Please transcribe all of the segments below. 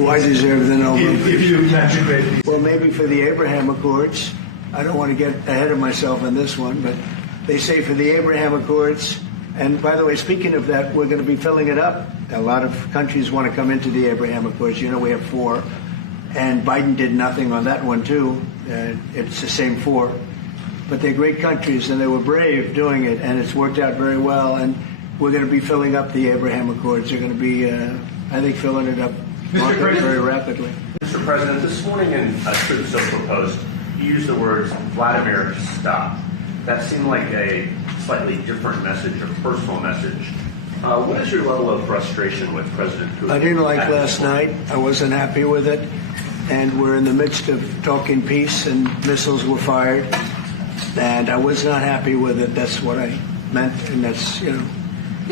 Do I deserve the Nobel? If you mention great peace. Well, maybe for the Abraham Accords. I don't want to get ahead of myself on this one, but they say for the Abraham Accords. And by the way, speaking of that, we're going to be filling it up. A lot of countries want to come into the Abraham Accords. You know, we have 4. And Biden did nothing on that one, too. It's the same 4. But they're great countries, and they were brave doing it, and it's worked out very well. And we're going to be filling up the Abraham Accords. They're going to be, I think, filling it up very rapidly. Mr. President, this morning in Truth Social Post, you used the words Vladimir, stop. That seemed like a slightly different message, a personal message. What is your level of frustration with President Putin? I didn't like last night. I wasn't happy with it. And we're in the midst of talking peace, and missiles were fired. And I was not happy with it. That's what I meant, and that's,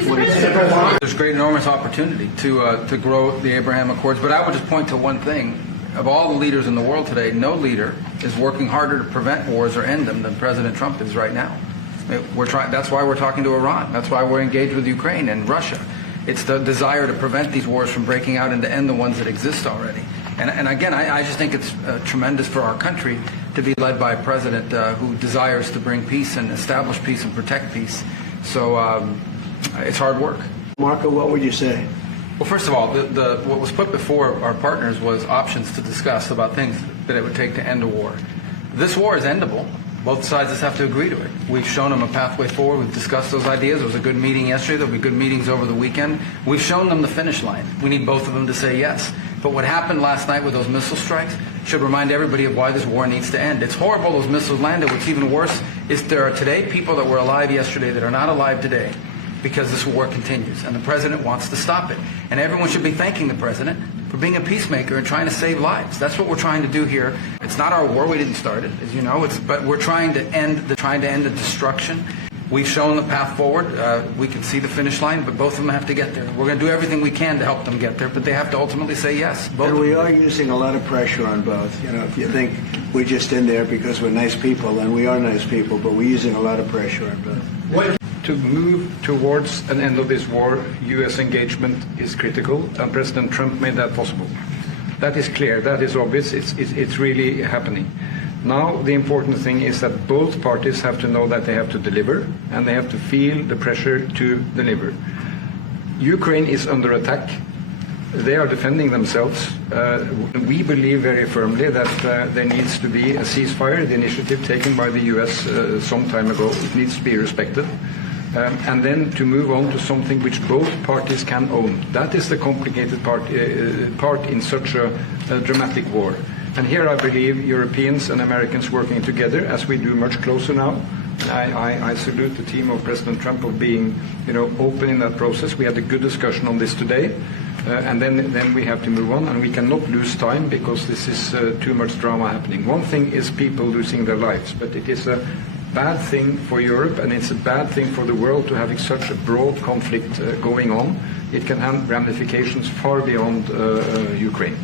what it said. There's great, enormous opportunity to grow the Abraham Accords. But I would just point to one thing. Of all the leaders in the world today, no leader is working harder to prevent wars or end them than President Trump is right now. That's why we're talking to Iran. That's why we're engaged with Ukraine and Russia. It's the desire to prevent these wars from breaking out and to end the ones that exist already. And again, I just think it's tremendous for our country to be led by a president who desires to bring peace and establish peace and protect peace. So it's hard work. Marco, what would you say? Well, first of all, what was put before our partners was options to discuss about things that it would take to end a war. This war is endable. Both sides just have to agree to it. We've shown them a pathway forward. We've discussed those ideas. It was a good meeting yesterday. There'll be good meetings over the weekend. We've shown them the finish line. We need both of them to say yes. But what happened last night with those missile strikes should remind everybody of why this war needs to end. It's horrible those missiles landed. What's even worse is there are today people that were alive yesterday that are not alive today because this war continues, and the president wants to stop it. And everyone should be thanking the president for being a peacemaker and trying to save lives. That's what we're trying to do here. It's not our war. We didn't start it, as you know. But we're trying to end the destruction. We've shown the path forward. We can see the finish line, but both of them have to get there. We're going to do everything we can to help them get there, but they have to ultimately say yes. And we are using a lot of pressure on both. If you think we're just in there because we're nice people, and we are nice people, but we're using a lot of pressure on both. To move towards an end of this war, U.S. engagement is critical, and President Trump made that possible. That is clear, that is obvious, it's really happening. Now, the important thing is that both parties have to know that they have to deliver, and they have to feel the pressure to deliver. Ukraine is under attack. They are defending themselves. We believe very firmly that there needs to be a ceasefire, the initiative taken by the U.S. some time ago. It needs to be respected. And then to move on to something which both parties can own. That is the complicated part in such a dramatic war. And here I believe Europeans and Americans working together, as we do much closer now. I salute the team of President Trump of being, open in that process. We had a good discussion on this today, and then we have to move on, and we cannot lose time because this is too much drama happening. One thing is people losing their lives, but it is a bad thing for Europe, and it's a bad thing for the world to having such a broad conflict going on. It can have ramifications far beyond Ukraine.